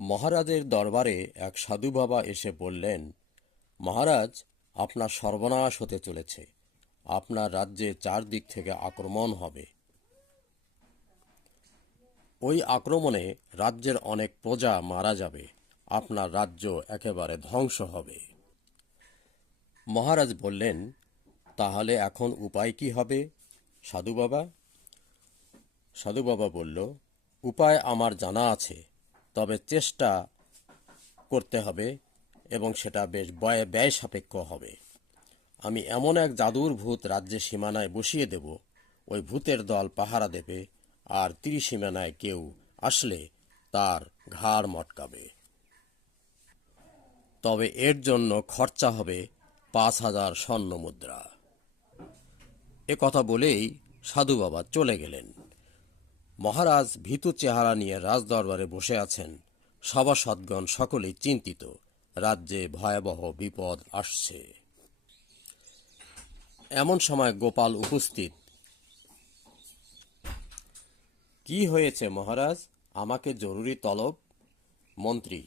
মহারাজের দরবারে এক সাধু বাবা এসে বললেন, মহারাজ, আপনার সর্বনাশ হতে চলেছে। আপনার রাজ্যে চারদিক থেকে আক্রমণ হবে। ওই আক্রমণে রাজ্যের অনেক প্রজা মারা যাবে। আপনার রাজ্য একেবারে ধ্বংস হবে। মহারাজ বললেন, তাহলে এখন উপায় কি হবে? সাধু বাবা। সাধু বাবা বলল, উপায় আমার জানা আছে। তবে চেষ্টা করতে হবে এবং সেটা বেশ ব্যয় ব্যয় সাপেক্ষ হবে। আমি এমন এক জাদুর ভূত রাজ্যের সীমানায় বসিয়ে দেব, ওই ভূতের দল পাহারা দেবে, আর ত্রিসীমানায় কেউ আসলে তার ঘাড় মটকাবে। তবে এর জন্য খরচা হবে পাঁচ হাজার স্বর্ণ মুদ্রা কথা বলেই সাধু বাবা চলে গেলেন। মহারাজ ভীতু চেহারা নিয়ে রাজদরবারে বসে আছেন। সভাসদগণ সকলেই চিন্তিত। রাজ্যে ভয়াবহ বিপদ আসছে। এমন সময় গোপাল উপস্থিত। কি হয়েছে মহারাজ? আমাকে জরুরি তলব? মন্ত্রী,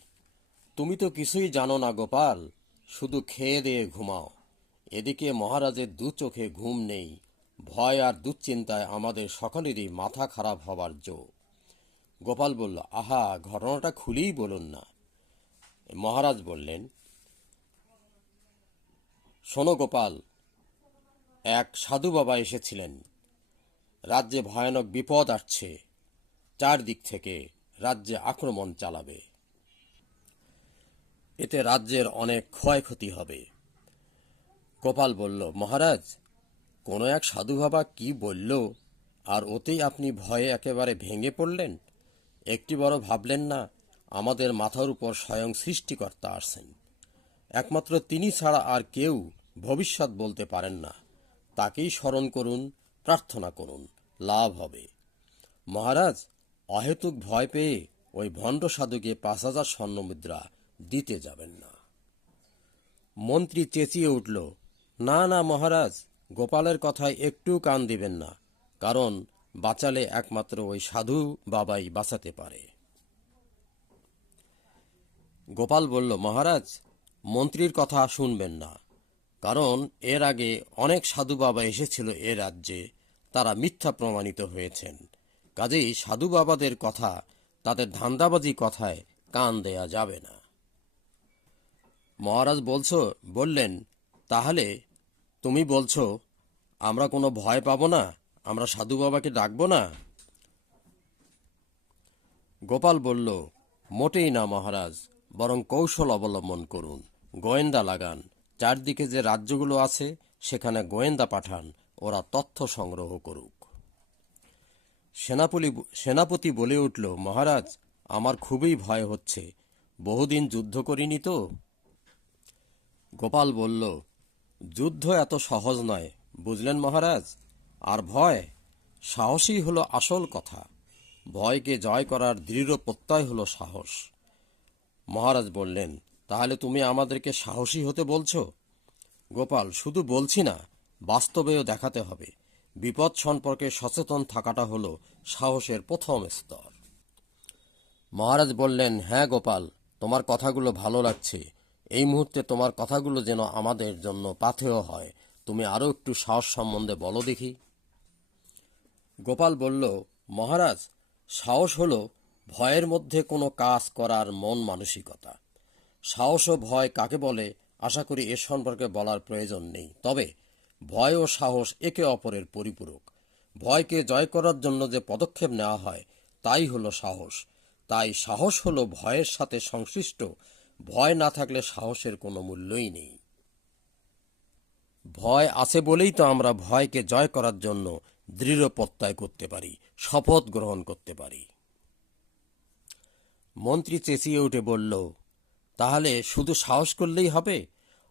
তুমি তো কিছুই জানো না গোপাল। শুধু খেয়ে দিয়ে ঘুমাও। এদিকে মহারাজের দু চোখে ঘুম নেই। ভয় আর দুশ্চিন্তায় আমাদের সকলেরই মাথা খারাপ হবার জো। গোপাল বলল, আহা, ঘটনাটা খুলেই বলুন না। মহারাজ বললেন, শোনো গোপাল, এক সাধু বাবা এসেছিলেন। রাজ্যে ভয়ানক বিপদ আসছে। চারদিক থেকে রাজ্যে আক্রমণ চালাবে। এতে রাজ্যের অনেক ক্ষয়ক্ষতি হবে। গোপাল বলল, মহারাজ কোনো এক সাধু বাবা কি বলল? আর ওতেই আপনি ভয়ে একেবারে ভেঙে পড়লেন? একটি বড় ভাবলেন না, আমাদের মাথার উপর স্বয়ং সৃষ্টিকর্তা আসেন একমাত্র তিনি ছাড়া আর কেউ ভবিষ্যৎ বলতে পারেন না। তাকেই স্মরণ করুন, প্রার্থনা করুন, লাভ হবে। মহারাজ, অহেতুক ভয় পেয়ে ওই ভণ্ড সাধুকে পাঁচ হাজার স্বর্ণমুদ্রা দিতে যাবেন না। মন্ত্রী চেঁচিয়ে উঠল, না না মহারাজ গোপালের কথায় একটু কান দিবেন না, কারণ বাঁচালে একমাত্র ওই সাধু বাবাই বাঁচাতে পারে। গোপাল বলল, মহারাজ, মন্ত্রীর কথা শুনবেন না, কারণ এর আগে অনেক সাধু বাবা এসেছিল এ রাজ্যে, তারা মিথ্যা প্রমাণিত হয়েছেন। কাজেই সাধু বাবাদের কথা তাদের ধান্দাবাজি কথায় কান দেয়া যাবে না। মহারাজ বলছ, বললেন, তাহলে তুমি বলছো, আমরা কোনো ভয় পাবো না? আমরা সাধু বাবাকে ডাকবো না? গোপাল বলল, মোটেই না মহারাজ, বরং কৌশল অবলম্বন করুন। গোয়েন্দা লাগান। চারদিকে যে রাজ্যগুলো আছে, সেখানে গোয়েন্দা পাঠান। ওরা তথ্য সংগ্রহ করুক। সেনাপলি সেনাপতি বলে উঠল, মহারাজ, আমার খুবই ভয় হচ্ছে। বহুদিন যুদ্ধ করিনি তো? গোপাল বলল যুদ্ধ এত সহজ নয়, বুঝলেন মহারাজ? আর ভয়? সাহসী হলো আসল কথা। ভয়কে জয় করার দৃঢ় প্রত্যয় হলো সাহস। মহারাজ বললেন, তাহলে তুমি আমাদেরকে সাহসী হতে বলছো? গোপাল, শুধু বলছি না, বাস্তবেও দেখাতে হবে। বিপদ সম্পর্কে সচেতন থাকাটা হলো সাহসের প্রথম স্তর। মহারাজ বললেন হ্যাঁ গোপাল, তোমার কথাগুলো ভালো লাগছে। এই মুহূর্তে তোমার কথাগুলো যেন আমাদের জন্য পাথেয় হয়। তুমি আরও একটু সাহস সম্বন্ধে বলো দেখি। গোপাল বলল, মহারাজ, সাহস হলো ভয়ের মধ্যে কোনো কাজ করার মন মানসিকতা। সাহস ও ভয় কাকে বলে আশা করি এ সম্পর্কে বলার প্রয়োজন নেই। তবে ভয় ও সাহস একে অপরের পরিপূরক। ভয়কে জয় করার জন্য যে পদক্ষেপ নেওয়া হয়, তাই হলো সাহস। তাই সাহস হলো ভয়ের সাথে সংশ্লিষ্ট ভয় না থাকলে সাহসের কোনো মূল্যই নেই। ভয় আছে বলেই তো আমরা ভয়কে জয় করার জন্য দৃঢ় প্রত্যয় করতে পারি, শপথ গ্রহণ করতে পারি। মন্ত্রী চেঁচিয়ে উঠে বলল, তাহলে শুধু সাহস করলেই হবে?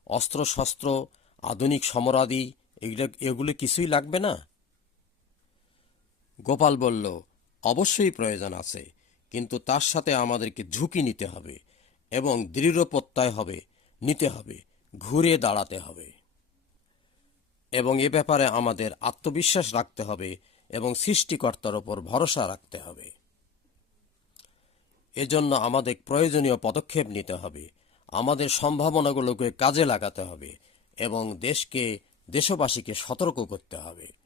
অস্ত্র, শস্ত্র, আধুনিক সমরাদি, এগুলো এগুলো কিছুই লাগবে না? গোপাল বলল, অবশ্যই প্রয়োজন আছে, কিন্তু তার সাথে আমাদেরকে ঝুঁকি নিতে হবে। এবং দৃঢ় প্রত্যয় হবে, নিতে হবে, ঘুরে দাঁড়াতে হবে। এবং এ ব্যাপারে আমাদের আত্মবিশ্বাস রাখতে হবে এবং সৃষ্টিকর্তার ওপর ভরসা রাখতে হবে। এজন্য আমাদের প্রয়োজনীয় পদক্ষেপ নিতে হবে, আমাদের সম্ভাবনাগুলোকে কাজে লাগাতে হবে এবং দেশকে, দেশবাসীকে সতর্ক করতে হবে।